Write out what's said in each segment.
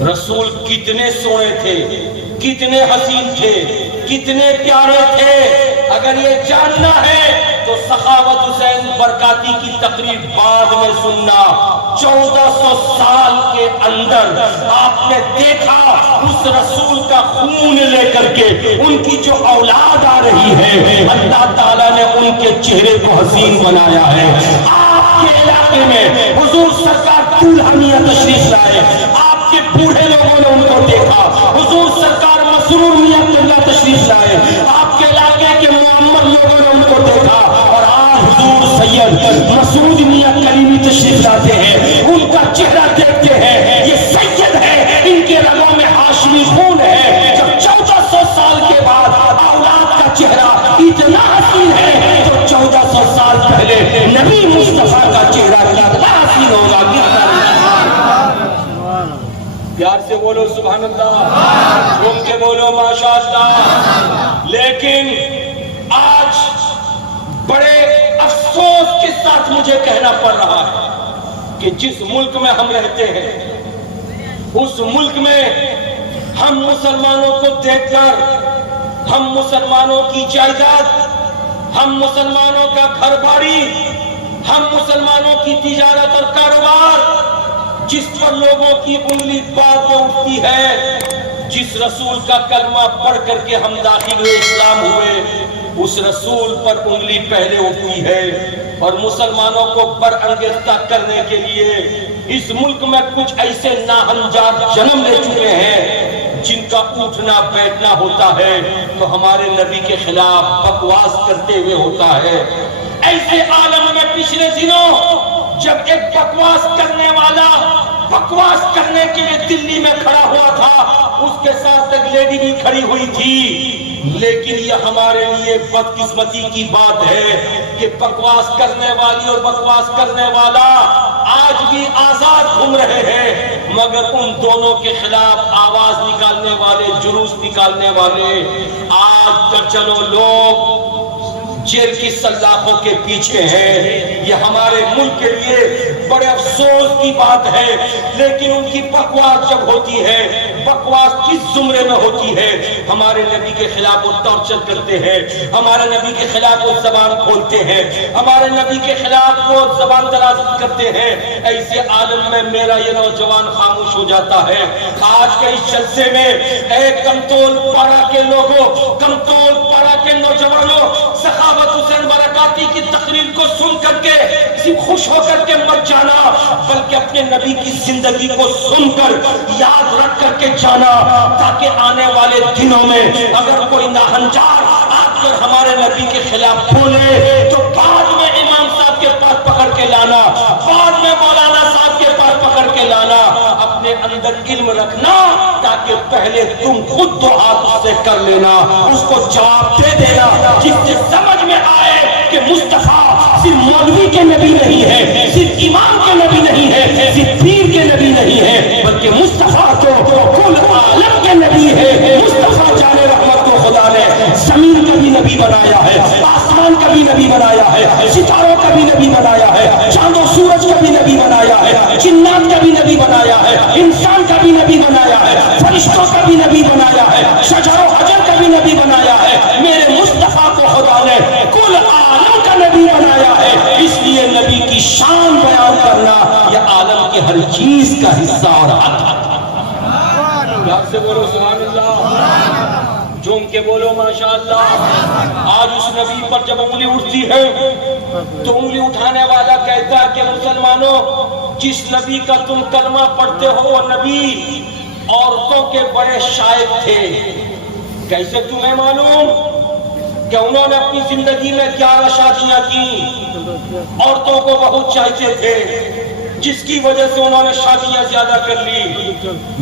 رسول کتنے سونے تھے، کتنے حسین تھے، کتنے پیارے تھے۔ اگر یہ جاننا ہے تو سخاوت حسین برکاتی کی تقریر بعد میں سننا۔ 1400 سال کے اندر آپ نے دیکھا اس رسول کا خون لے کر کے ان کی جو اولاد آ رہی ہے، اللہ تعالیٰ نے ان کے چہرے کو حسین بنایا ہے۔ آپ کے علاقے میں حضور سرکار دلہنیاں تشریف لائے، آپ کے بوڑھے لوگوں نے ان کو دیکھا۔ حضور سرکار مسرور میاں قبلہ تشریف لائے، آپ کے علاقے کے معمر لوگوں نے ان کو دیکھا۔ اور آج حضور سید مسعود میاں کلیمی تشریف لاتے ہیں، ان کا چہرہ دیکھتے ہیں، یہ سید ہے، ان کے رگوں میں ہاشمی خون ہے۔ جب 1400 سال کے بعد اولاد کا چہرہ اتنا حسین ہے تو 1400 سال پہلے نبی مصطفیٰ کا چہرہ کتنا حسین ہوگا۔ پیار سے بولو سبحان اللہ، جھوم کے بولو ماشاء اللہ۔ لیکن آج بڑے افسوس کے ساتھ مجھے کہنا پڑ رہا ہے کہ جس ملک میں ہم رہتے ہیں، اس ملک میں ہم مسلمانوں کو دیکھ کر، ہم مسلمانوں کی جائیداد، ہم مسلمانوں کا گھر باڑی، ہم مسلمانوں کی تجارت اور کاروبار، جس پر لوگوں کی انگلی بات میں اٹھتی ہے، جس رسول کا کلمہ پڑھ کر کے ہم داخل ہوئے، اسلام ہوئے، اس رسول پر انگلی پہلے اٹھتی ہے۔ اور مسلمانوں کو برانگیختہ کرنے کے لیے اس ملک میں کچھ ایسے ناہنجار جنم لے چکے ہیں جن کا اٹھنا بیٹھنا ہوتا ہے تو ہمارے نبی کے خلاف بکواس کرتے ہوئے ہوتا ہے۔ ایسے عالم میں پچھلے دنوں جب ایک بکواس کرنے والا بکواس کرنے کے لیے دلی میں کھڑا ہوا تھا، اس کے ساتھ ایک لیڈی بھی کھڑی ہوئی تھی، لیکن یہ ہمارے لیے بدقسمتی کی بات ہے کہ بکواس کرنے والی اور بکواس کرنے والا آج بھی آزاد گھوم رہے ہیں، مگر ان دونوں کے خلاف آواز نکالنے والے، جلوس نکالنے والے آج درجنوں لوگ جیل کی سلاخوں کے پیچھے ہیں۔ یہ ہمارے ملک کے لیے بڑے افسوس کی بات ہے، لیکن ان کی بکواس جب ہوتی ہے، بکواس کس زمرے میں ہوتی ہے؟ ہمارے نبی کے خلاف وہ ٹارچر کرتے ہیں، ہمارے نبی کے خلاف وہ زبان کھولتے ہیں، ہمارے نبی کے خلاف وہ زبان دراز کرتے ہیں۔ ایسے عالم میں میرا یہ نوجوان خاموش ہو جاتا ہے۔ آج کے اس جلسے میں ایک کمتول پارا کے لوگوں، کمتول پارا کے نوجوانوں سخاوت حسین برکاتی کی تقریر کو سن کر کے صرف خوش ہو کر کے مت جانا، بلکہ اپنے نبی کی زندگی کو سن کر یاد رکھ کر کے جانا، تاکہ آنے والے دنوں میں اگر کوئی ناہنجار آ کر ہمارے نبی کے خلاف بولے تو بعد میں امام صاحب کے پاس پکڑ کے لانا، بعد میں مولانا صاحب کے پاس پکڑ کے لانا، اپنے اندر علم رکھنا تاکہ پہلے تم خود تو ہاتھ سے کر لینا، اس کو جواب دے دینا، جس سے سمجھ میں آئے کہ مصطفیٰ صرف مولوی کے نبی نہیں ہے، صرف امام کے نبی نہیں ہے، صرف پیر کے نبی نہیں ہے، بلکہ مصطفیٰ تو کل عالم کے نبی ہے۔ مصطفیٰ جان رحمت کو خدا نے زمین کا بھی نبی بنایا ہے، آسمان کا بھی نبی بنایا ہے، ستاروں کا بھی نبی بنایا ہے، چاند و سورج کا بھی نبی بنایا ہے، جنات کا بھی نبی بنایا ہے، انسان کا بھی نبی بنایا ہے، فرشتوں کا بھی نبی بنایا ہے، شجر و حجر کا بھی نبی بنایا ہے۔ میرے مصطفیٰ کو خدا نے کل عالم کا نبی بنایا ہے، اس لیے نبی کی شان بیان کرنا یہ عالم کی ہر چیز کا حصہ اور حق ہے۔ پیار سے بولو سبحان اللہ، جھوم کے بولو ماشاء اللہ۔ آج اس نبی پر جب انگلی اٹھتی ہے تو انگلی اٹھانے والا کہتا ہے کہ مسلمانوں، جس نبی کا تم کلمہ پڑھتے ہو وہ نبی عورتوں کے بڑے شائق تھے۔ کیسے تمہیں معلوم کہ انہوں نے اپنی زندگی میں 11 شادیاں کی، عورتوں کو بہت چاہتے تھے، جس کی وجہ سے انہوں نے شادیاں زیادہ کر لی۔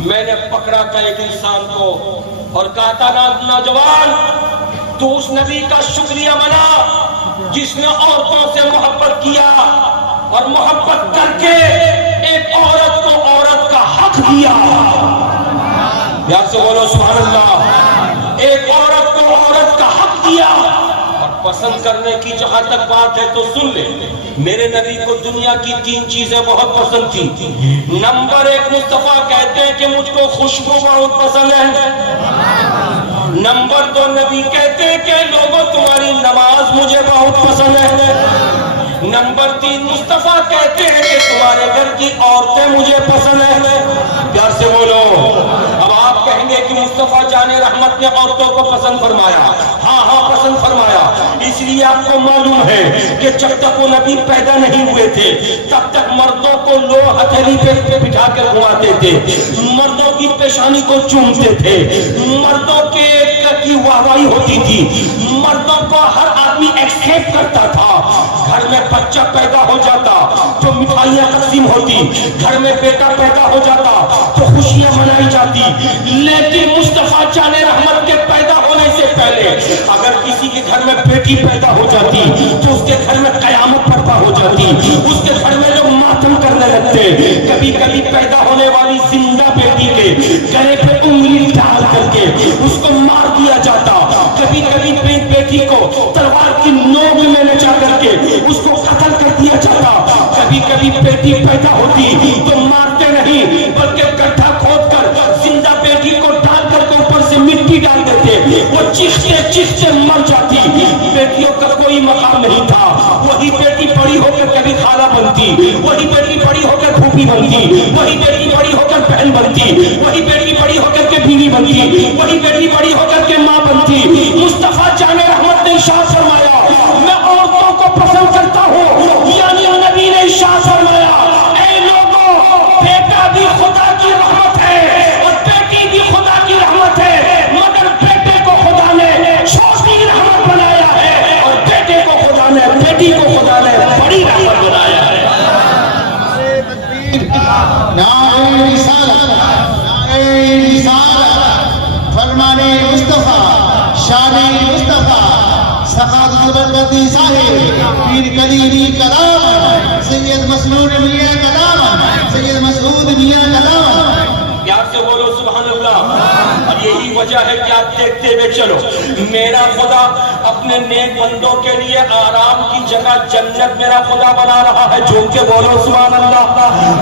میں نے پکڑا تھا ایک انسان کو اور کہا تھا نوجوان، تو اس نبی کا شکریہ منا جس نے عورتوں سے محبت کیا اور محبت کر کے ایک عورت کو عورت کا حق دیا۔ پیار سے بولو سبحان اللہ، ایک عورت کو عورت کا حق دیا، اور پسند کرنے کی جہاں تک بات ہے تو سن لے، میرے نبی کو دنیا کی 3 چیزیں بہت پسند تھی۔ نمبر 1، مصطفیٰ کہتے ہیں کہ مجھ کو خوشبو بہت پسند ہے۔ نمبر 2، نبی کہتے ہیں کہ لوگوں تمہاری نماز مجھے بہت پسند ہے۔ نمبر 3، مصطفیٰ کہتے ہیں کہ تمہارے گھر کی عورتیں مجھے پسند ہیں۔ پیار سے بولو۔ اب آپ کہیں گے کہ مصطفیٰ جان رحمت نے عورتوں کو پسند فرمایا۔ ہاں پسند فرمایا، اس لیے آپ کو معلوم ہے کہ جب تک وہ نبی پیدا نہیں ہوئے تھے تب تک مردوں کو لوگ ہتھیلی پہ بٹھا کر گھماتے تھے، مردوں کی پیشانی کو چومتے تھے، مردوں کی واہواہی ہوتی تھی، مردوں کو ہر آدمی ایکسپٹ کرتا تھا۔ گھر میں بچہ پیدا ہو جاتا تو مٹھائیاں تقسیم ہوتی، گھر میں بیٹا پیدا ہو جاتا تو خوشیاں منائی جاتی۔ لیکن مصطفیٰ جان رحمت کے پیدا ہونے سے پہلے اگر کسی کے گھر میں بیٹی پیدا ہو جاتی تو اس کے گھر میں قیامت برپا ہو جاتی، اس کے گھر میں لوگ ماتم کرنے لگتے۔ کبھی کبھی پیدا ہونے والی زندہ بیٹی کے گلے پہ انگلی ڈال کر کے اس کو مار دیا جاتا، کبھی کبھی بیٹی کو تلوار کی نوک میں لچا کر کے اس کو قتل کر دیا جاتا۔ کبھی کبھی بیٹی پیدا ہوتی تو مارتے نہیں بلکہ گڈھا کھود کر زندہ بیٹی کو ڈال کر کے اوپر سے مٹی ڈال دیتے، وہ چیختے چیختے مر جاتی۔ بیٹیوں کا کوئی مقام نہیں تھا، وہی بیٹی بڑی ہو کر کبھی خالہ بنتی، وہی بیٹی بڑی ہو کر پھوپھی بنتی، وہی بیٹی بڑی ہو کر بہن بنتی، وہی بیٹی بڑی ہو کر کے بیوی بنتی، وہی بیٹی بڑی ہو کر کے ماں بنتی۔ مصطفیٰ جان رحمت نے ارشاد فرمایا میں عورتوں کو پسند کرتا ہوں، یعنی نبی نے ارشاد فرمایا اے لوگوں، بیٹا بھی خدا کی رحمت ہے اور بیٹی بھی خدا کی رحمت ہے، مگر بیٹے کو خدا نے چھوٹی رحمت بنایا ہے اور بیٹے کو خدا نے بڑی رحمت بنایا ہے۔ نعرہ رسالت، نعرہ رسالت، فرمان مصطفیٰ، شان مصطفیٰ، سخاوت برکتی صاحب، پیر کلیمی کلام، سید مسعود میاں کلام، سید مسعود میاں کلام۔ پیار سے بولو سبحان اللہ۔ اور یہی وجہ ہے کہ آپ دیکھتے ہوئے چلو، میرا خدا اپنے نیک بندوں کے لیے آرام کی جگہ جنت میرا خدا بنا رہا ہے، جو کہ بولو سبحان اللہ۔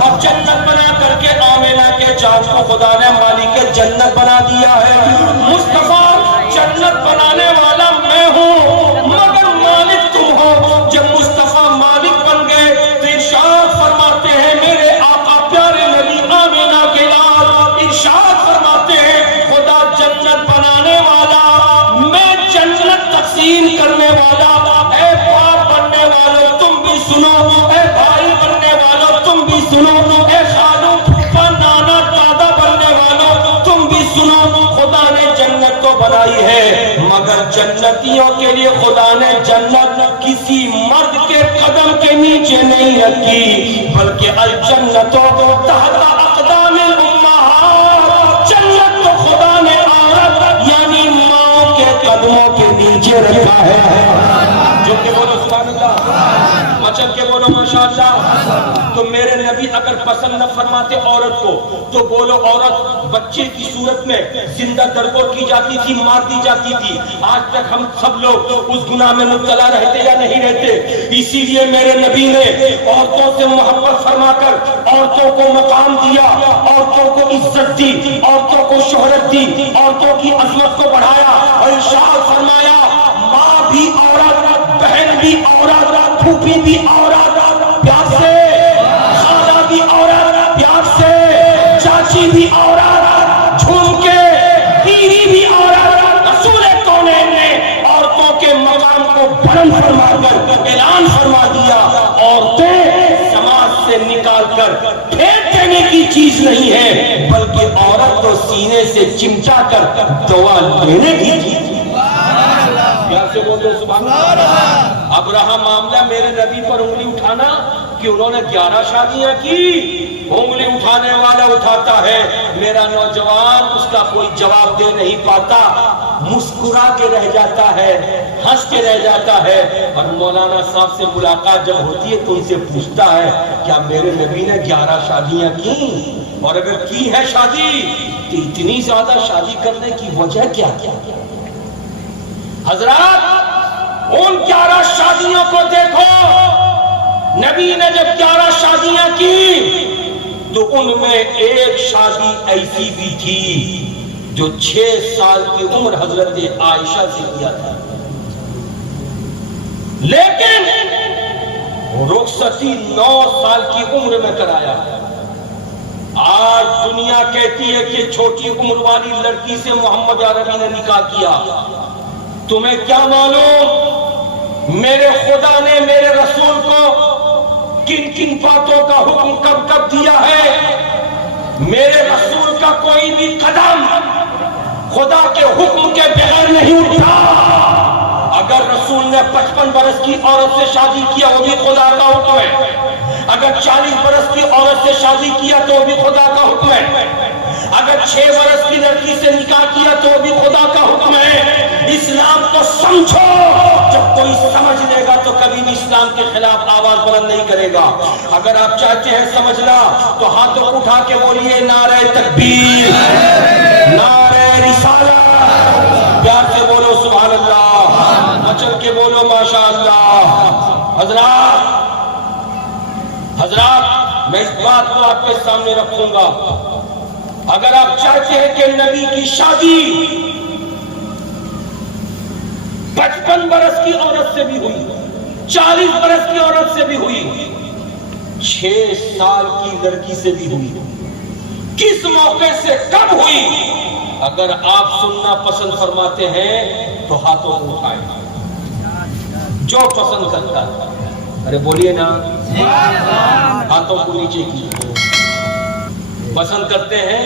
اور جنت بنا کر کے آمینہ کے جان کو خدا نے مالک جنت بنا دیا ہے۔ مصطفیٰ جنت بنانے والا میں ہوں مگر مالک تم ہو۔ جب مصطفیٰ مالک بن گئے تو ارشاد فرماتے ہیں میرے آقا پیارے نبی آمینہ کے لال ارشاد فرماتے ہیں خدا جنت بنانے والا، میں جنت تقسیم کرنے والا۔ اے باپ بننے والوں تم بھی سنو، اے بھائی بننے والوں تم بھی سنو، اے خالو پھپھا نانا دادا بننے والوں تم بھی سنو۔ خدا نے جنت تو بنائی ہے مگر جنتیوں کے لیے خدا نے جنت کسی مرد کے قدم کے نیچے نہیں رکھی، بلکہ الجنت تحت اقدام الامہات، جنت تو خدا نے عورت یعنی ماں کے قدموں کے نیچے رکھا ہے۔ جو کہ بولو سبحان اللہ، مچل کے بولو ماشاءاللہ۔ تو میرے نبی اگر پسند نہ فرماتے عورت کو تو بولو عورت بچے کی صورت میں زندہ درگور کی جاتی تھی، مار دی جاتی تھی۔ آج تک ہم سب لوگ اس گناہ میں مبتلا رہتے یا نہیں رہتے؟ اسی لیے میرے نبی نے عورتوں سے محبت فرما کر عورتوں کو مقام دیا، عورتوں کو عزت دی، عورتوں کو شہرت دی، عورتوں کی عظمت کو بڑھایا اور ارشاد فرمایا ماں بھی عورت، بہن بھی عورت، پھوپھی بھی عورت، پیار سے خالہ بھی عورت، پیار سے چاچی بھی عورت، جھوم کے بیوی بھی عورت۔ رسول کونین نے عورتوں کے مقام کو بلند فرما کر اعلان فرما دیا عورتیں سماج سے نکال کر پھینک دینے کی چیز نہیں ہے، بلکہ عورت کو سینے سے چمٹا کر دعا لینے کی چیز۔ پیار سے بولو سبحان اللہ۔ اب رہا معاملہ میرے نبی پر انگلی اٹھانا کہ انہوں نے 11 شادیاں کی، انگلی اٹھانے والا اٹھاتا ہے، میرا نوجوان اس کا کوئی جواب دے نہیں پاتا، مسکرا کے رہ جاتا ہے، ہنس کے رہ جاتا ہے۔ اور مولانا صاحب سے ملاقات جب ہوتی ہے تو ان سے پوچھتا ہے کیا میرے نبی نے 11 شادیاں کی؟ اور اگر کی ہے شادی تو اتنی زیادہ شادی کرنے کی وجہ کیا؟ حضرات ان 11 شادیوں کو دیکھو. نبی نے جب 11 شادیاں کی تو ان میں ایک شادی ایسی بھی تھی جو 6 سال کی عمر حضرت عائشہ سے کیا تھا، لیکن رخصتی 9 سال کی عمر میں کرایا. آج دنیا کہتی ہے کہ چھوٹی عمر والی لڑکی سے محمد عربی نے نکاح کیا. تمہیں کیا معلوم میرے خدا نے میرے رسول کو کن کن باتوں کا حکم کب کب دیا ہے؟ میرے رسول کا کوئی بھی قدم خدا کے حکم کے بغیر نہیں اٹھا. اگر رسول نے 55 برس کی عورت سے شادی کیا وہ بھی خدا کا حکم ہے. اگر 40 برس کی عورت سے شادی کیا تو وہ بھی خدا کا حکم ہے. اگر 6 برس کی لڑکی سے نکاح کیا تو وہ بھی خدا کا حکم ہے. اسلام کو سمجھو. جب کوئی سمجھ لے گا تو کبھی بھی اسلام کے خلاف آواز بلند نہیں کرے گا. اگر آپ چاہتے ہیں سمجھنا تو ہاتھوں اٹھا کے بولیے نعرہ تکبیر، نعرہ رسالت. پیار سے بولو سبحان اللہ، مچل کے بولو ماشاء اللہ. حضرات میں اس بات کو آپ کے سامنے رکھوں گا. اگر آپ چاہتے ہیں کہ نبی کی شادی 55 برس کی عورت سے بھی ہوئی، 40 برس کی عورت سے بھی ہوئی، 6 سال کی لڑکی سے بھی ہوئی، کس موقع سے کب ہوئی؟ اگر آپ سننا پسند فرماتے ہیں تو ہاتھوں کو اٹھائیں. جو پسند کرتا ہے، ارے بولیے نا، ہاتھوں کو نیچے کیجیے. پسند کرتے ہیں،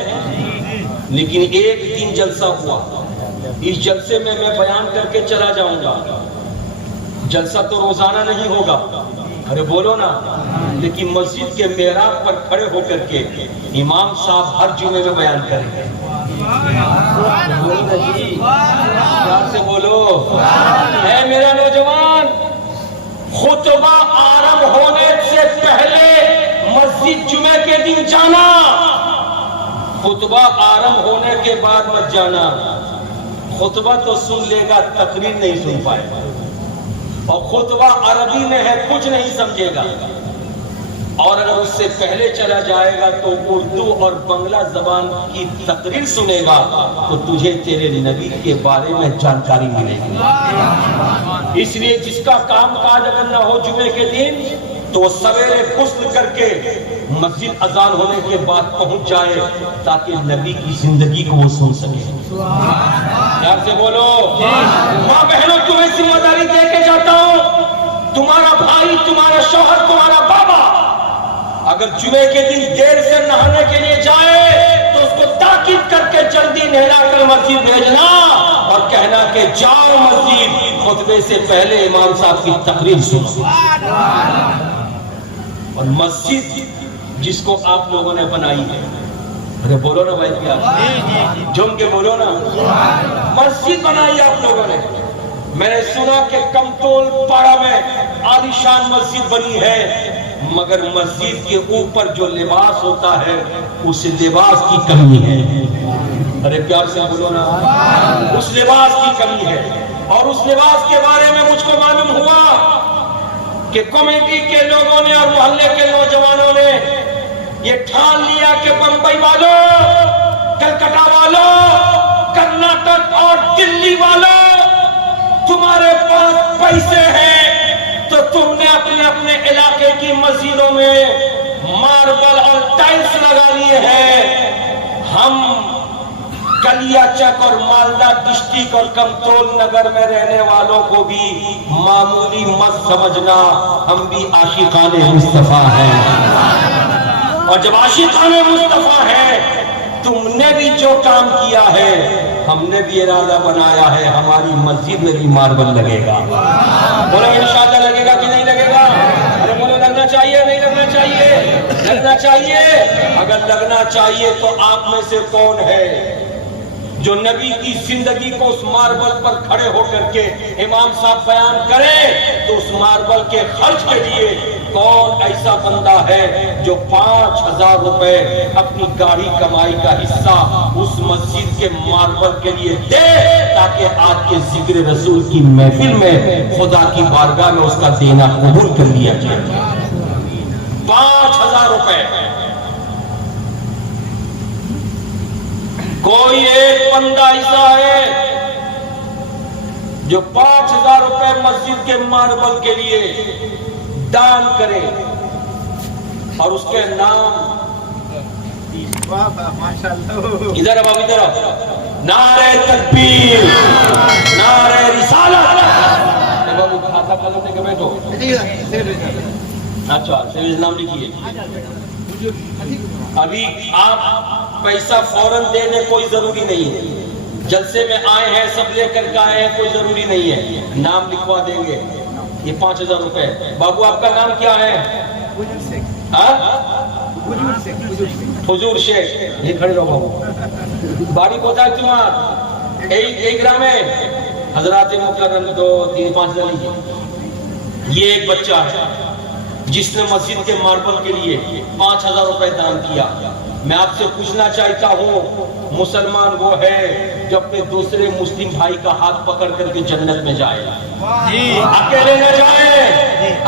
لیکن ایک دن جلسہ ہوا، اس جلسے میں بیان کر کے چلا جاؤں گا. جلسہ تو روزانہ نہیں ہوگا، ارے بولو نا، لیکن مسجد کے محراب پر کھڑے ہو کر کے امام صاحب ہر جمعے میں بیان کریں گے. پیار سے بولو. اے میرا نوجوان، خطبہ آرمبھ ہونے سے پہلے مسجد جمعے کے دن جانا، خطبہ آرمبھ ہونے کے بعد مت جانا. خطبہ تو سن لے گا، تقریر نہیں سن پائے گا. اور خطبہ عربی میں ہے، کچھ نہیں سمجھے گا. اور اگر اس سے پہلے چلا جائے گا تو اردو اور بنگلہ زبان کی تقریر سنے گا تو تجھے تیرے نبی کے بارے میں جانکاری ملے گی. اس لیے جس کا کام کاج اگر نہ ہو جمعے کے دن تو سویرے غسل کر کے مسجد اذان ہونے کے بعد پہنچ جائے تاکہ نبی کی زندگی کو وہ سن سکے. پیار سے بولو. ماں بہنوں، تمہیں ذمہ داری دے کے جاتا ہوں، تمہارا بھائی، تمہارا شوہر، تمہارا بابا اگر جمعے کے دن دیر سے نہانے کے لیے جائے تو اس کو تاکید کر کے جلدی نہلا کر مسجد بھیجنا اور کہنا کہ جاؤ مسجد، خطبے سے پہلے امام صاحب کی تقریر سنو. اور مسجد جس کو آپ لوگوں نے بنائی ہے، ارے بولو نا بھائی، پیار جم کے بولو نا، مسجد بنائی آپ لوگوں نے. میں نے سنا کہ کمتول پاڑا میں عالیشان مسجد بنی ہے، مگر مسجد کے اوپر جو لباس ہوتا ہے اس لباس کی کمی ہے. ارے پیار سے بولو نا، اس لباس کی کمی ہے. اور اس لباس کے بارے میں مجھ کو معلوم ہوا کہ کمیٹی کے لوگوں نے اور محلے کے نوجوانوں نے یہ ٹھان لیا کہ بمبئی والوں، کلکتہ والوں، کرناٹک اور دلی والوں، تمہارے پاس پیسے ہیں تو تم نے اپنے اپنے علاقے کی مسجدوں میں ماربل اور ٹائلز لگا لیے ہیں. ہم کلیا چک اور مالدہ ڈسٹرکٹ اور کمتول نگر میں رہنے والوں کو بھی معمولی مت سمجھنا، ہم بھی عاشقان مصطفیٰ ہیں. اور جب عاشقان مصطفیٰ ہیں، تم نے بھی جو کام کیا ہے، ہم نے بھی ارادہ بنایا ہے ہماری مسجد میں بھی ماربل لگے گا. بولو انشاءاللہ لگے گا کہ نہیں لگے گا؟ ارے بولو لگنا چاہیے نہیں لگنا چاہیے؟ لگنا چاہیے. اگر لگنا چاہیے تو آپ میں سے کون ہے جو نبی کی زندگی کو اس ماربل پر کھڑے ہو کر کے امام صاحب بیان کریں تو اس ماربل کے خرچ کے لیے کون ایسا بندہ ہے جو 5,000 روپے اپنی گاڑی کمائی کا حصہ اس مسجد کے ماربل کے لیے دے تاکہ آج کے ذکر رسول کی محفل میں خدا کی بارگاہ میں اس کا دینا قبول کر لیا جائے؟ 5,000 روپے. کوئی ایک بندہ ایسا ہے جو 5,000 روپے مسجد کے ماربل کے لیے دان کرے اور اس کے نام ادھر اب ادھر نعرہ تکبیر، نعرہ رسالت. بابو کھاتا کھاتے کے بیٹھو. اچھا سیویز نام لکھیے. ابھی آپ پیسہ فوراً دینے کوئی ضروری نہیں ہے. جلسے میں آئے ہیں سب لے کر کے آئے ہیں کوئی ضروری نہیں ہے. نام لکھوا دیں گے. یہ 5,000 روپے. بابو آپ کا نام کیا ہے؟ حضور شیخ. یہ کھڑے رہو بابو. باری کوتا ہے تمہار ایک گرام ہے. حضرات مکرم 2 3 5,000 لیجیے. یہ ایک بچہ ہے جس نے مسجد کے ماربل کے لیے 5,000 روپے دان کیا. میں آپ سے پوچھنا چاہتا ہوں مسلمان وہ ہے جو اپنے دوسرے مسلم بھائی کا ہاتھ پکڑ کر کے جنت میں جائے؟ اکیلے نہ جائے.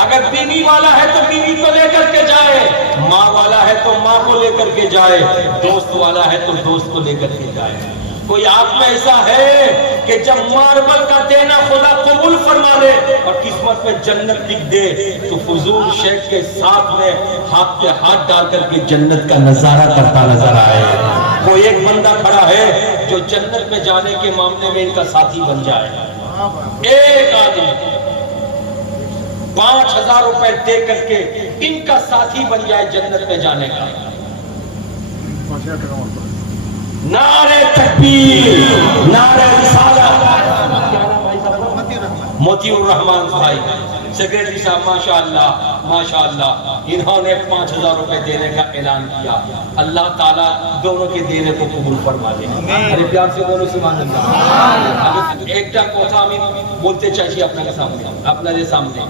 اگر بیوی والا ہے تو بیوی کو لے کر کے جائے، ماں والا ہے تو ماں کو لے کر کے جائے، دوست والا ہے تو دوست کو لے کر کے جائے. کوئی آپ میں ایسا ہے کہ جب ماربل کا دینا خدا قبول فرما لے اور قسمت میں جنت لکھ دے تو حضور شیخ کے ساتھ میں ہاتھ پہ ہاتھ ڈال کر کے جنت کا نظارہ کرتا نظر آئے؟ کوئی ایک بندہ کھڑا ہے جو جنت میں جانے کے معاملے میں ان کا ساتھی بن جائے؟ ایک آدمی 5,000 روپے دے کر کے ان کا ساتھی بن جائے جنت میں جانے کا. نعرہ تکبیر، نعرہ رسالت. موتی الرحمان بھائی سیکریٹری صاحب ماشاءاللہ انہوں نے 5,000 روپے دینے کا اعلان کیا. اللہ تعالیٰ دونوں کے دینے کو قبول فرما دے. ارے پیار سے بولو سبحان اللہ. ایک কথা ہمیں بولتے چاہیے اپنا سامنے.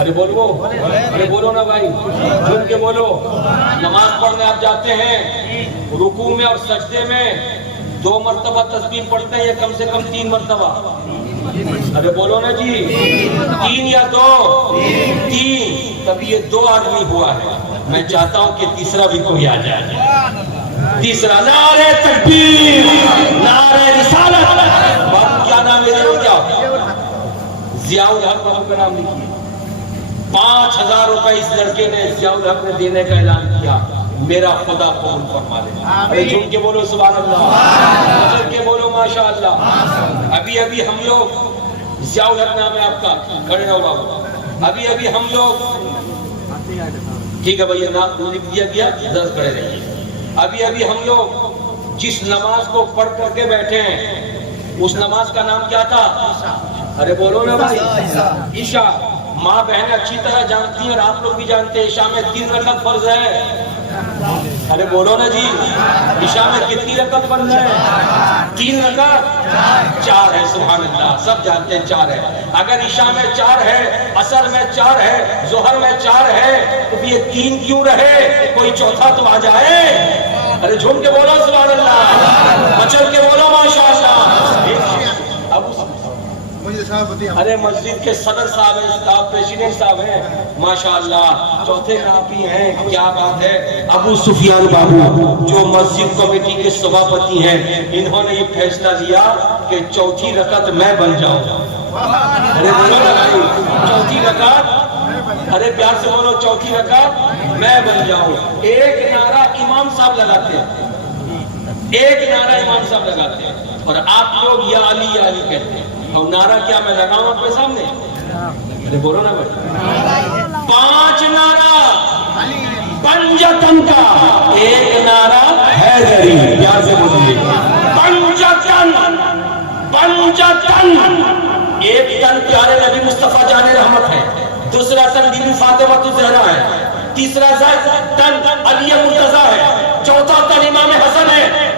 ارے بولو نا بھائی، جھوم کے بولو. نماز پڑھنے آپ جاتے ہیں، رکوع میں اور سجدے میں 2 مرتبہ تسبیح پڑھتے ہیں یا کم سے کم 3 مرتبہ؟ ارے بولو نا جی. 3 یا 2؟ 3. تب یہ 2 آدمی ہوا ہے. میں چاہتا ہوں کہ تیسرا بھی کوئی آ جائے. تیسرا نعرہ تکبیر، نعرہ رسالت. باپ کیا نام ہے؟ کیا ضیاء الحق بابو کا نام لکھیے. 5,000 روپے اس لڑکے نے ضیاء الحق نے دینے کا اعلان کیا. میرا خدا قبول فرما لے. ارے جھوم کے بولو سبحان اللہ، چل کے بولو ماشاءاللہ. ابھی ہم لوگ ضیاء الحق نام ہے آپ کا، کھڑے رہو بابو. ابھی ہم لوگ ٹھیک ہے بھائی نام لکھ دیا گیا، ذرا کھڑے رہیے. ابھی ہم لوگ جس نماز کو پڑھ کر کے بیٹھے ہیں اس نماز کا نام کیا تھا؟ ارے بولو نا بھائی. عشاء. ماں بہنیں اچھی طرح جانتی ہیں اور آپ لوگ بھی جانتے ہیں عشاء میں 3 رکعت فرض ہے. ارے بولو نا جی. عشاء میں کتنی رکعت فرض ہے؟ 3 رکعت 4 ہے. سبحان اللہ. سب جانتے ہیں 4 ہے. اگر عشاء میں 4 ہے، عصر میں 4 ہے، ظہر میں 4 ہے تو یہ 3 کیوں رہے؟ کوئی چوتھا تو آ جائے. ارے جھوم کے بولو سبحان اللہ، مچل کے بولو ماشاءاللہ. ارے مسجد کے صدر صاحب ہیں، اسٹاف پریزیڈنٹ صاحب ہیں ماشاءاللہ. چوتھے کافی ہیں. کیا بات ہے. ابو سفیان بابو جو مسجد کمیٹی کے سبھاپتی ہیں، انہوں نے یہ فیصلہ لیا کہ چوتھی رکعت میں بن جاؤں. ارے بولو نا بھائی، چوتھی رکعت. ارے پیار سے بولو چوتھی رکعت میں بن جاؤں. ایک نعرہ امام صاحب لگاتے ہیں، ایک نعرہ امام صاحب لگاتے ہیں اور آپ لوگ یا علی یا علی کہتے ہیں. اور نعرہ کیا میں لگاؤں آپ کے سامنے؟ ارے بولو نا بھائی. 5 نعرہ پنجتن کا. ایک نعرہ حیدری. پیار سے بولیے پنجتن. ایک تن پیارے نبی مصطفیٰ جان رحمت ہے، دوسرا تن بی بی فاطمہ الزہرا ہے، تیسرا تن علی مرتضیٰ ہے، چوتھا تن امام حسن ہے،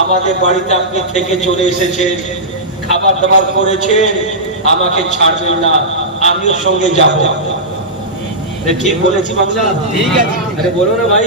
আমাদের বাড়িতে আপনি থেকে চলে এসেছেন, খাবার দাবার করেছেন, আমাকে ছাড়বেন না, আমিও সঙ্গে যাব। ঠিক বলেছি বাংলা? ঠিক আছে। আরে বলো না ভাই,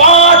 5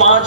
5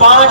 5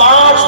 5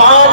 5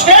6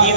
3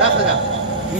10,000।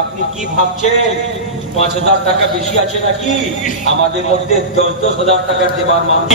আপনি কি ভাবছেন 5000 টাকা বেশি আছে নাকি? আমাদের মধ্যে 10,000 টাকার দেবার মামলা।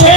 6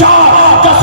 4 10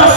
10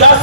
10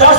10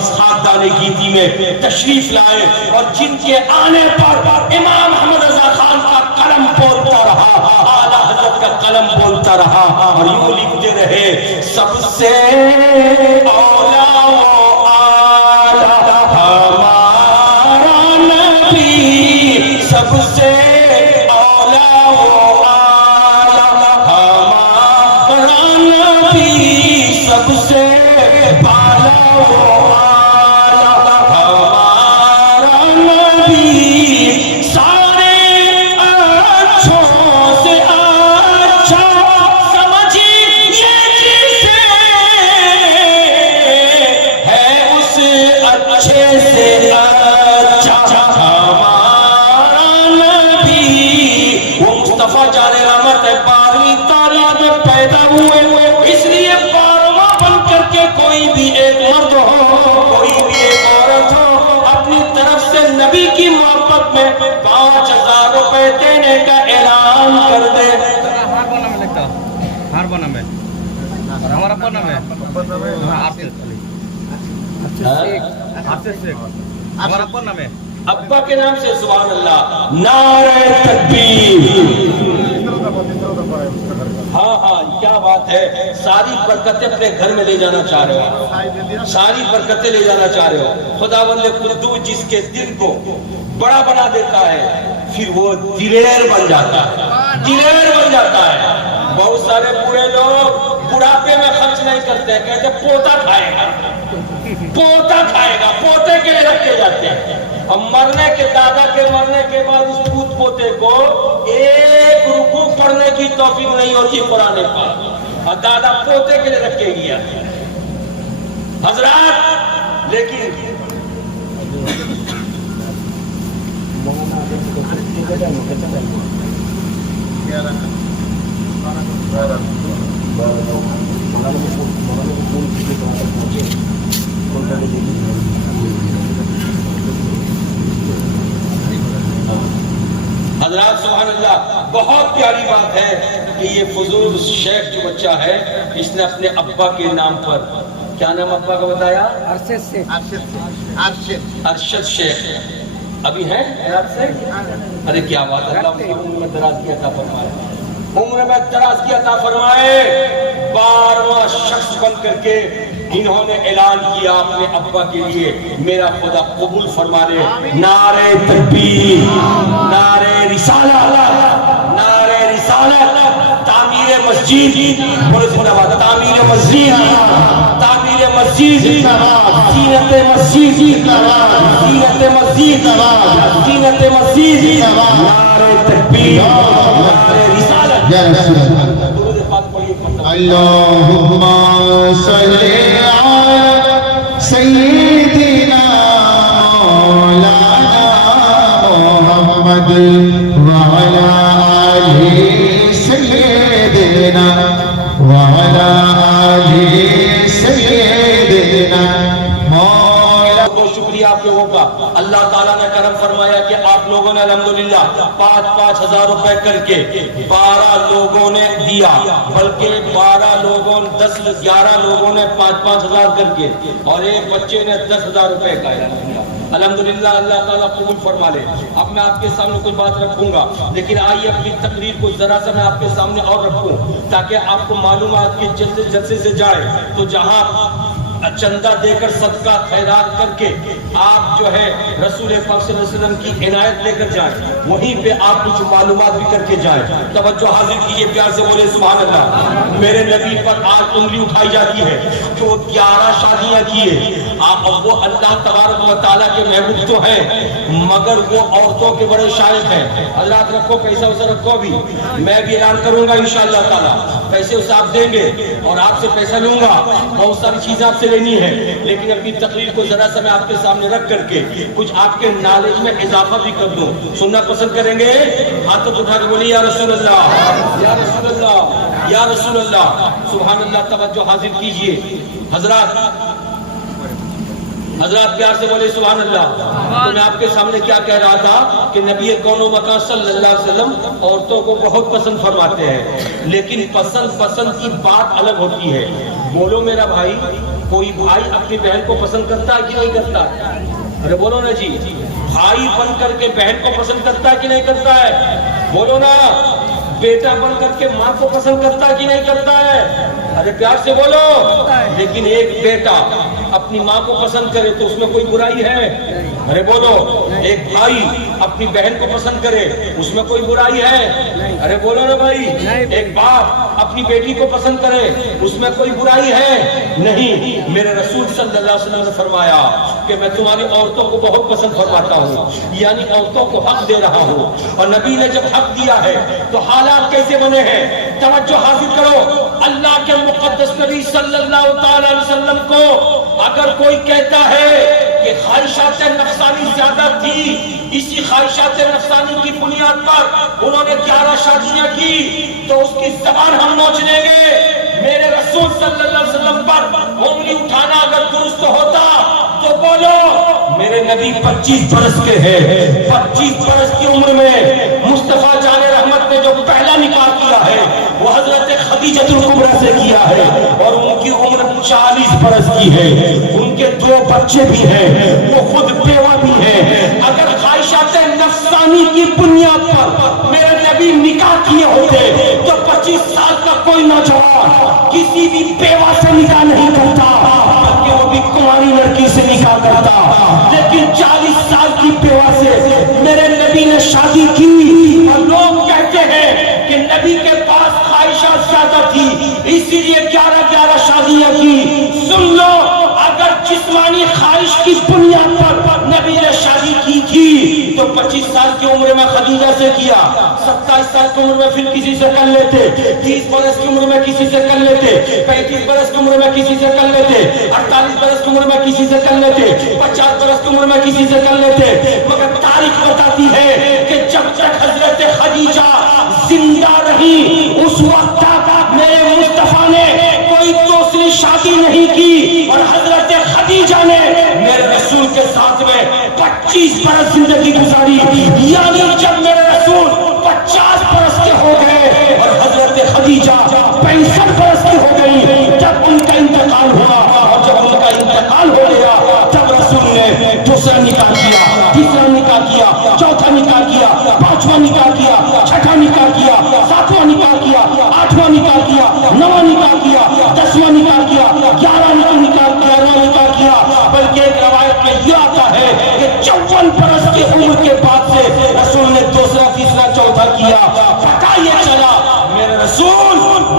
اسحاق دانے گیتی میں تشریف لائے اور جن کے آنے پر امام احمد رضا خان کا قلم بولتا رہا، اعلیٰ حضرت کا قلم بولتا رہا اور یوں لکھتے رہے، سب سے اولا و اعلیٰ ہمارا نبی، سب سے اولا و اعلیٰ ہمارا نبی، سب سے بالا و اعلیٰ ہمارا نبی، سارے اچھوں سے اچھا سمجھیے جسے، ہے اس اچھے سے اچھا ہمارا نبی۔ وہ مصطفیٰ جان رحمت ہے، 12ویں تاریخ میں پیدا ہوئے، اس لیے 12واں بن کر کے کوئی بھی ایک مرد ہو، کوئی بھی ایک عورت ہو، اپنی طرف سے نبی کی محبت میں 5000 روپے دینے کا اعلان کر دے۔ ہار با نام ہے لکھتا، ہار با نام ہے اور ہمارا ابا نام ہے عارف شیخ، ہمارا ابا نام ہے ابا کے نام سے سبحان اللہ، نعرہ تکبیر۔ ہاں ہاں کیا بات ہے، ساری برکتیں اپنے گھر میں لے جانا چاہ رہے ہو، ساری برکتیں لے جانا چاہ رہے ہو۔ خداوند قدوس جس کے دل کو بڑا بنا دیتا ہے پھر وہ دلیر بن جاتا ہے، دلیر بن جاتا ہے۔ بہت سارے بوڑھے لوگ بڑھاپے میں خرچ نہیں کرتے ہیں، کہتے پوتا کھائے گا، پوتا کھائے گا، پوتے کے لیے رکھے جاتے ہیں۔ ہم مرنے کے دادا کے مرنے کے بعد اس پوت پوتے کو ایک رکوع پڑھنے کی توفیق نہیں ہوتی قرآن پاک، اور دادا پوتے کے لیے رکھے گیا حضرات۔ لیکن حضرات سبحان اللہ، بہت پیاری بات ہے کہ یہ فضول شیخ جو بچہ ہے، اس نے اپنے ابا کے نام پر، کیا نام ابا کا بتایا؟ ارشد شیخ۔ ابھی ہیں حیات سے؟ ارے کیا بات ہے، اللہ ان کی عمر میں دراز کی عطا فرمائے، عمر میں دراز کی عطا فرمائے۔ 12واں شخص بن کر کے انہوں نے اعلان کیا اپنے ابا کے لیے، میرا خدا قبول فرما لے۔ نعرہ تکبیر، نعرہ رسالہ، نعرہ رسالہ، تعمیر مسجد، تعمیر مسجد، تعمیر مسجد، زینت مسجد، زینت مسجد، زینت مسجد، نعرہ تکبیر، نعرہ رسالہ۔ اللہم صلی علی سیدنا مولانا محمد وعلی آلہ سیدنا وعلی آلہ سیدنا مولانا۔ بہت شکریہ آپ لوگوں کا، اللہ تعالیٰ نے کرم فرمایا کہ آپ لوگوں نے الحمدللہ 5-5 ہزار روپے کر کے 12 لوگوں نے دیا، بلکہ 12 لوگوں 10-11 لوگوں نے 5-5 ہزار کر کے، اور ایک بچے نے 10,000 روپے کا۔ الحمدللہ اللہ تعالیٰ قبول فرما لے۔ اب میں آپ کے سامنے کچھ بات رکھوں گا، لیکن آئیے اپنی تقریر کو ذرا سا میں آپ کے سامنے اور رکھوں تاکہ آپ کو معلومات کے جلسے سے جائے تو جہاں چندہ دے کر صدقہ خیرات کر کے آپ جو ہے رسول پاک صلی اللہ علیہ وسلم کی عنایت لے کر جائیں، وہیں پہ آپ کچھ معلومات بھی کر کے جائیں۔ توجہ حاضر کیجئے، پیار سے بولے سبحان اللہ۔ میرے نبی پر آج انگلی اٹھائی جاتی ہے کہ وہ 11 شادیاں کیے، اب وہ اللہ تبارک و تعالیٰ کے محبوب تو ہیں مگر وہ عورتوں کے بڑے شائق ہیں۔ حضرات رکھو پیسہ اسے رکھو، بھی میں بھی اعلان کروں گا انشاءاللہ تعالیٰ، پیسے اسے آپ دیں گے اور آپ سے پیسہ لوں گا، بہت ساری چیزیں آپ سے لینی ہے، لیکن اپنی تقریر کو ذرا سا میں آپ کے سامنے رکھ کر کے کچھ آپ کے نالج میں اضافہ بھی کر دوں۔ سننا پسند کریں گے؟ ہاتھ اٹھا کے بولیے یا رسول اللہ، یا رسول اللہ، یا رسول اللہ۔ سبحان اللہ، توجہ حاضر کیجئے حضرات۔ حضرات پیار سے بولے سبحان اللہ. تو میں آپ کے سامنے کیا کہہ رہا تھا کہ نبی کون و مکان صلی اللہ علیہ وسلم عورتوں کو بہت پسند فرماتے ہیں، لیکن پسند کی بات الگ ہوتی ہے. بولو میرا بھائی، کوئی بھائی اپنی بہن کو پسند کرتا ہے کہ نہیں کرتا؟ ارے بولو نا جی. بھائی بن کر کے بہن کو پسند کرتا ہے کہ نہیں کرتا ہے؟ بولو نا. بیٹا بن کر کے ماں کو پسند کرتا ہے کہ نہیں کرتا ہے؟ ارے پیار سے بولو. لیکن ایک بیٹا اپنی ماں کو پسند کرے تو اس میں کوئی برائی ہے؟ ارے بولو. ایک بھائی اپنی بہن کو پسند کرے اس میں کوئی برائی ہے؟ ارے بولو نا بھائی. ایک باپ اپنی بیٹی کو پسند کرے اس میں کوئی برائی ہے؟ نہیں. میرے رسول صلی اللہ علیہ وسلم نے فرمایا کہ میں تمہاری عورتوں کو بہت پسند فرماتا ہوں، یعنی عورتوں کو حق دے رہا ہوں. اور نبی نے جب حق دیا ہے تو حالات کیسے بنے ہیں؟ توجہ حاصل کرو. اللہ کے مقدس نبی صلی اللہ تعالی علیہ وسلم کو اگر کوئی کہتا ہے کہ خواہشات نفسانی زیادہ تھی، اسی خواہشات نفسانی کی بنیاد پر انہوں نے 11 شادیاں کی، تو اس کی زبان ہم نوچ لیں گے. میرے رسول صلی اللہ علیہ وسلم پر انگلی اٹھانا اگر درست ہوتا تو بولو. میرے نبی 25 برس کے ہیں. 25 برس کی عمر میں مصطفیٰ جان رحمت نے جو پہلا نکاح کیا ہے وہ حضرت خدیجہ الکبریٰ سے کیا ہے، اور ان کی عمر 40 برس کی ہے. ان کے 2 بچے بھی ہیں، وہ خود بیوہ بھی ہیں. اگر خواہشات نفسانی کی بنیاد پر میرے نبی نکاح کیے ہوتے تو 25 سال کا کوئی نوجوان کسی بھی بیوہ سے نکاح نہیں کرتا، بلکہ وہ بھی کنواری لڑکی سے نکاح کرتا. لیکن 40 سال کی بیوہ سے میرے نبی نے شادی کی، اور لوگ کہتے ہیں کہ نبی کے پاس خواہشات زیادہ تھی اسی لیے 11 شادیاں کی. سن لو، اگر جسمانی خواہش کی بنیاد پر نبی نے شادی کی تھی تو 25 سال کی عمر میں خدیجہ سے کیا، 27 سال کی عمر میں پھر کسی سے کر لیتے، 30 برس کی عمر میں کسی سے کر لیتے، 35 برس کی عمر میں کسی سے کر لیتے، 48 برس کی عمر میں کسی سے کر لیتے، 50 برس کی عمر میں کسی سے کر لیتے. مگر تاریخ بتاتی ہے کہ جب تک حضرت خدیجہ زندہ رہی اس وقت تک میرے مصطفیٰ نے کوئی دوسری شادی نہیں کی، اور حضرت خدیجہ نے میرے رسول کے ساتھ میں 25 برس زندگی گزاری. یعنی جب میرے رسول 50 برس کے ہو گئے اور حضرت خدیجہ 65 برس کی ہو گئی، جب ان کا انتقال ہوا، اور جب ان کا انتقال ہو گیا تب رسول نے دوسرا نکاح کیا، تیسرا نکاح کیا، چوتھا نکاح کیا، 5واں نکاح کیا، 6واں نکاح کیا، 7واں نکاح کیا، 8واں نکاح کیا، 9واں نکاح کیا، 10واں نکاح کیا، 11واں نکاح کیا. بلکہ ایک روایت میں یہ آتا ہے کہ 54 برس کی عمر کے بعد سے رسول نے دوسرا، تیسرا، چوتھا کیا. پتہ یہ چلا میرے رسول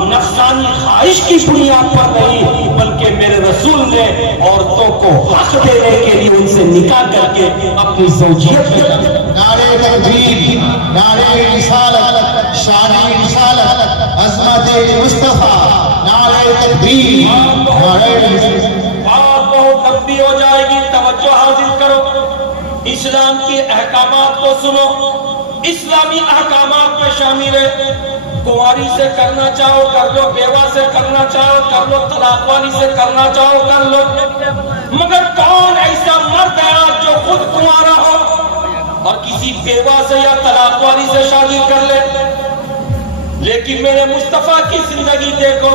نفسانی خواہش کی بنیاد پر نہیں، بلکہ میرے رسول نے عورتوں کو حق دینے کے لیے ان سے نکاح کر کے اپنی زوجیت کی. نعرے تکبیر، نعرے رسالت، شان رسالت، عظمت مصطفیٰ، نعرے تکبیر، نعرے رسالت. بات بہت لمبی ہو جائے گی، توجہ حاصل کرو. اسلام کے احکامات کو سنو. اسلامی احکامات میں شامل ہے کنواری سے کرنا چاہو کر لو، بیوہ سے کرنا چاہو کر لو، طلاق والی سے کرنا چاہو کر لو. مگر کون ایسا مرد ہے آج جو خود کنوارا ہو اور کسی بیوہ سے یا طلاق والی سے شادی کر لے؟ لیکن میرے مصطفیٰ کی زندگی دیکھو.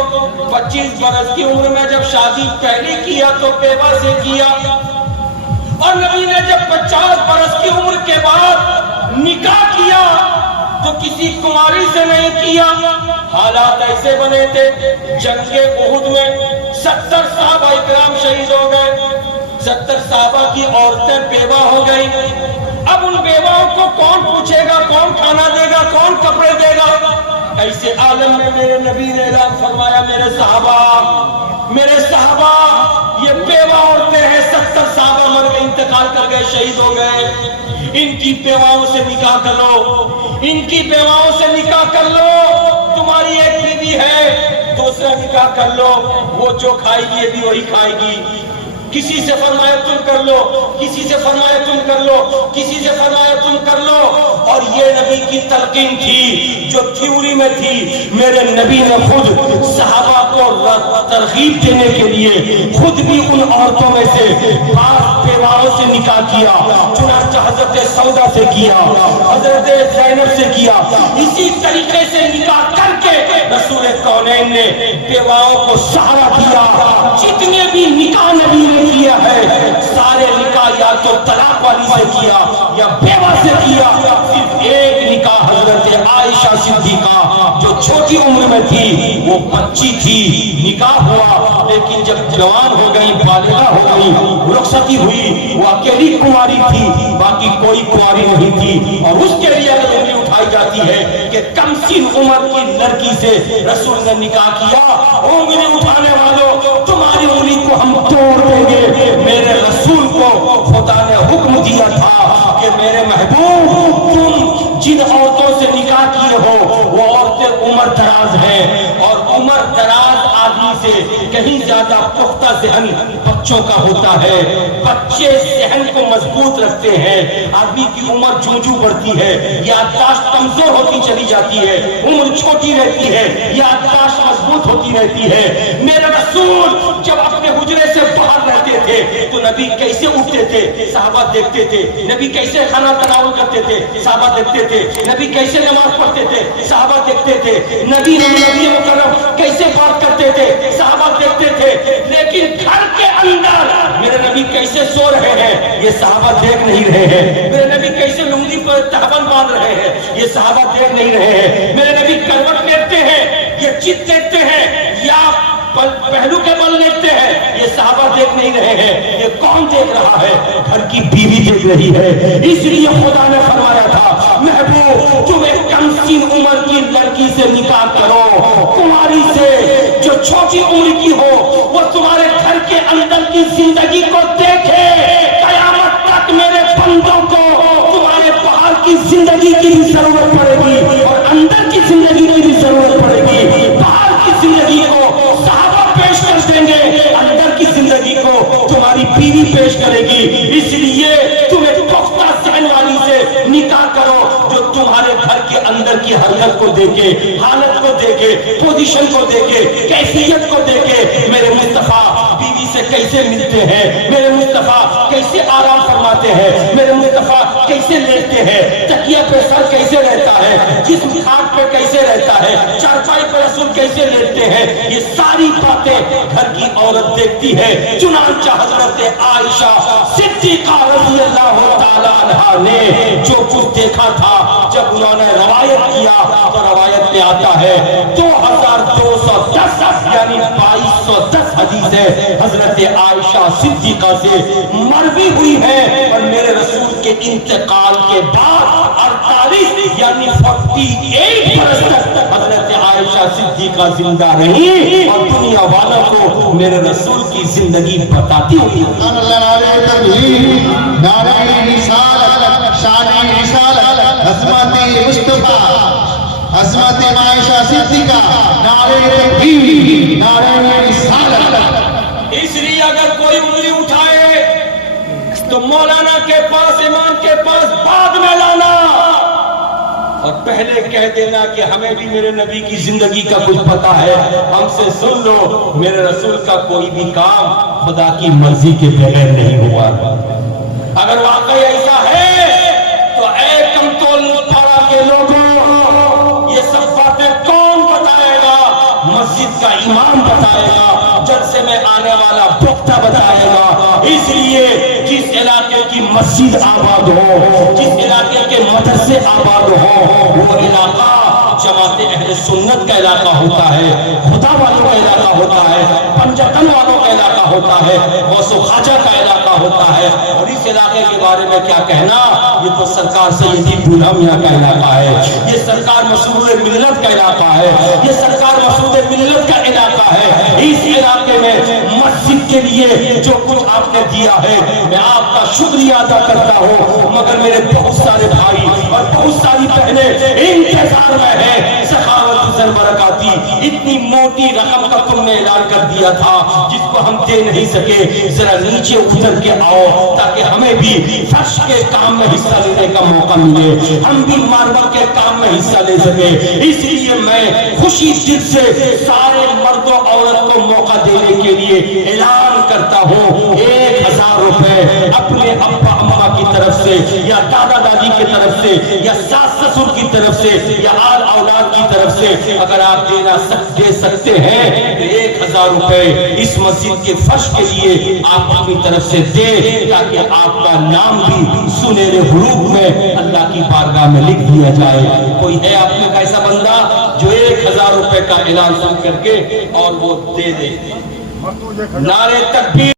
25 برس کی عمر میں جب شادی پہلی کیا تو بیوہ سے کیا، اور نبی نے جب 50 برس کی عمر کے بعد نکاح کیا تو کسی کنواری سے نہیں کیا. حالات ایسے بنے تھے، جنگ احد میں 70 صحابہ اکرام شہید ہو گئے، 70 صحابہ کی عورتیں بیوہ ہو گئی. اب ان بیواؤں کو کون پوچھے گا، کون کھانا دے گا، کون کپڑے دے گا؟ ایسے عالم میں میرے نبی نے اعلان فرمایا، میرے صحابہ یہ بیوہ عورتیں ہیں، 70 صحابہ مر گئے، انتقال کر گئے، شہید ہو گئے. ان کی بیواؤں سے نکاح کر لو، ان کی بیواؤں سے نکاح کر لو. تمہاری ایک بیوی ہے، دوسرا نکاح کر لو، وہ جو کھائے گی یہ بھی وہی کھائے گی. کسی سے فرمایا تم کر لو، کسی سے فرمایا تم کر لو، کسی سے فرمایا تم کر لو. اور یہ نبی کی تلقین تھی جو تھیوری میں تھی، میرے نبی نے خود صحابہ کو ترغیب دینے کے لیے خود بھی ان عورتوں میں سے بعض بیواؤں سے نکاح کیا، چنانچہ حضرت سودا سے کیا، حضرت زینب سے کیا، اسی طریقے سے نکاح کر کے رسول کونین نے بیواؤں کو سہارا دیا۔ جتنے بھی نکاح نبی نے کیا ہے سارے نکاح یا تو طلاق والی سے کیا یا بیوہ سے کیا، صرف ایک نکاح حضرت عائشہ صدیقہ جو چھوٹی عمر میں تھی، وہ بچی تھی، نکاح ہوا، لیکن جب جوان ہو گئی، بالغہ ہو گئی، رخصتی ہوئی، وہ اکیلی کنواری تھی، باقی کوئی کنواری نہیں تھی۔ اور اس کے لیے اگر انگلی اٹھائی جاتی ہے کہ کم سن عمر کی لڑکی سے رسول نے نکاح کیا، انگلی اٹھانے والوں تمہاری انگلی کو ہم توڑ دیں گے۔ میرے رسول کو خدا نے حکم دیا تھا کہ میرے محبوب تم جن عورتوں سے نکاح کیے ہو وہ عورتیں عمر دراز ہیں، اور عمر دراز آدمی سے کہیں زیادہ پختہ ذہن بچوں کا ہوتا ہے۔ بچے ذہن کو مضبوط رکھتے ہیں، آدمی کی عمر جوں جوں بڑھتی ہے یادداشت کمزور ہوتی چلی جاتی ہے، عمر چھوٹی رہتی ہے یادداشت مضبوط ہوتی رہتی ہے۔ میرے رسول جب اپنے حجرے سے باہر رہتے تھے تو نبی کیسے اٹھتے تھے صحابہ دیکھتے تھے، نبی کیسے کھانا تناول کرتے تھے صحابہ دیکھتے تھے، نبی کیسے نماز پڑھتے تھے صحابہ دیکھتے تھے، نبی مکرم کیسے بات کرتے تھے صحابہ دیکھتے تھے۔ لیکن گھر کے اندر میرے نبی کیسے سو رہے ہیں یہ صحابہ دیکھ نہیں رہے ہیں، میرے نبی کیسے لنگی پر تہبند باندھ رہے ہیں یہ صحابہ دیکھ نہیں رہے ہیں، میرے نبی کروٹ لیٹتے ہیں یہ چت دیکھتے ہیں یا پہلو کے بل لیٹتے ہیں یہ صحابہ دیکھ نہیں رہے ہیں، یہ کون دیکھ رہا ہے؟ گھر کی بیوی دیکھ رہی ہے۔ اس لیے خدا نے فرمایا تھا محبوب تم ایک کم سن عمر کی لڑکی سے نکاح کرو، تمہاری سے جو چھوٹی عمر کی ہو وہ تمہارے گھر کے اندر کی زندگی کو دیکھے، قیامت تک میرے بندوں کو تمہارے باہر کی زندگی کی بھی ضرورت پڑے گی اور اندر کی زندگی کی بھی ضرورت پڑے گی۔ باہر کی زندگی کو صحابہ پیش کر دیں گے، اندر کی زندگی کو تمہاری بیوی پیش کرے گی۔ اس لیے تم ایک پختہ ذہن والی سے نکاح کرو جو تمہارے گھر کے اندر کی حرکت کو دیکھے، حالت کو دیکھے، پوزیشن کو دیکھے، کیفیت کو دیکھے۔ میرے مصطفیٰ بیوی سے کیسے ملتے ہیں، میرے مصطفیٰ کیسے آرام فرماتے ہیں، میرے مصطفیٰ کیسے لیٹتے ہیں، تکیہ پہ سر کیسے رہتا ہے، جسم کھاٹ پہ کیسے رہتا ہے، چارپائی پر رسول کیسے لیٹتے ہیں، یہ ساری باتیں گھر کی عورت دیکھتی ہے۔ چنانچہ حضرت عائشہ صدیقہ رضی اللہ تعالیٰ عنہا نے جو کچھ دیکھا تھا جب انہوں نے روایت کیا تو روایت میں آتا ہے 2210 یعنی 2210 حدیثیں حضرت عائشہ صدیقہ سے مروی ہوئی ہیں، اور میرے رسول کے انتقال کے بعد 48 یعنی 48 برس تک حضرت عائشہ صدیقہ زندہ رہی اور دنیا والوں کو میرے رسول کی زندگی بتاتی ہوئی۔ نعرہ تکبیر، نعرہ رسالت، شان رسالت، عظمت مصطفیٰ، عظمت عائشہ صدیقہ، نعرہ تکبیر، نعرہ رسالت۔ اس لیے اگر کوئی انگلی اٹھائے تو مولانا کے پاس، امام کے پاس بعد میں لانا اور پہلے کہہ دینا کہ ہمیں بھی میرے نبی کی زندگی کا کچھ پتا ہے، ہم سے سن لو۔ میرے رسول کا کوئی بھی کام خدا کی مرضی کے بغیر نہیں ہوا۔ اگر واقعی ایسا ہے تو اے کمتول پھڑا کے لوگوں، یہ سب باتیں کون بتائے گا؟ مسجد کا امام بتائے گا، جلسے میں آنے والا بختہ بتائے گا۔ اس لیے جس علاقے کی مسجد آباد ہو، جس علاقے کے مدرسے آباد ہو، وہ علاقہ جماعت اہل سنت کا علاقہ ہوتا ہے، خدا والوں کا علاقہ ہوتا ہے، پنجتن والوں کا علاقہ ہوتا ہے، غوث و خواجہ کا علاقہ ہوتا ہے۔ اور اس علاقے کے بارے میں کیا کہنا، یہ تو سرکار سیدی بوڑھا میاں کا علاقہ ہے، یہ سرکار مسعود ملت کا علاقہ ہے، یہ سرکار مسعود ملت کا علاقہ ہے۔ اس علاقے میں مسجد کے لیے جو کچھ آپ نے دیا ہے میں آپ کا شکریہ ادا کرتا ہوں، مگر میرے بہت سارے بھائی اور بہت ساری بہنیں انتظار میں ہیں سخاوت حسن برکاتی اتنی موٹی رقم کا تم نے اعلان کر دیا تھا جس کو ہم دے نہیں سکے، ذرا نیچے اتر کے آؤ تاکہ ہمیں بھی فرش کے کام میں حصہ لینے کا موقع ملے، ہم بھی ماربل کے کام میں حصہ لے سکے۔ اس لیے میں خوشی دل سے سارے مرد و عورت کو موقع دینے کے لیے اعلان کرتا ہوں 1000 روپے اپنے ابا اماں کی طرف سے یا دادا دادی کی طرف سے یا ساس سسر کی طرف سے یا آل اولاد کی طرف سے اگر آپ دے سکتے ہیں تو 1000 روپے اس مسجد کے فرش کے لیے آپ اپنی طرف سے دیں تاکہ آپ کا نام بھی سنہرے حروف میں اللہ کی بارگاہ میں لکھ دیا جائے۔ کوئی ہے آپ میں ایسا بندہ جو 1000 روپے کا اعلان سن کر کے اور وہ دے دے؟ نعرے تکبیر!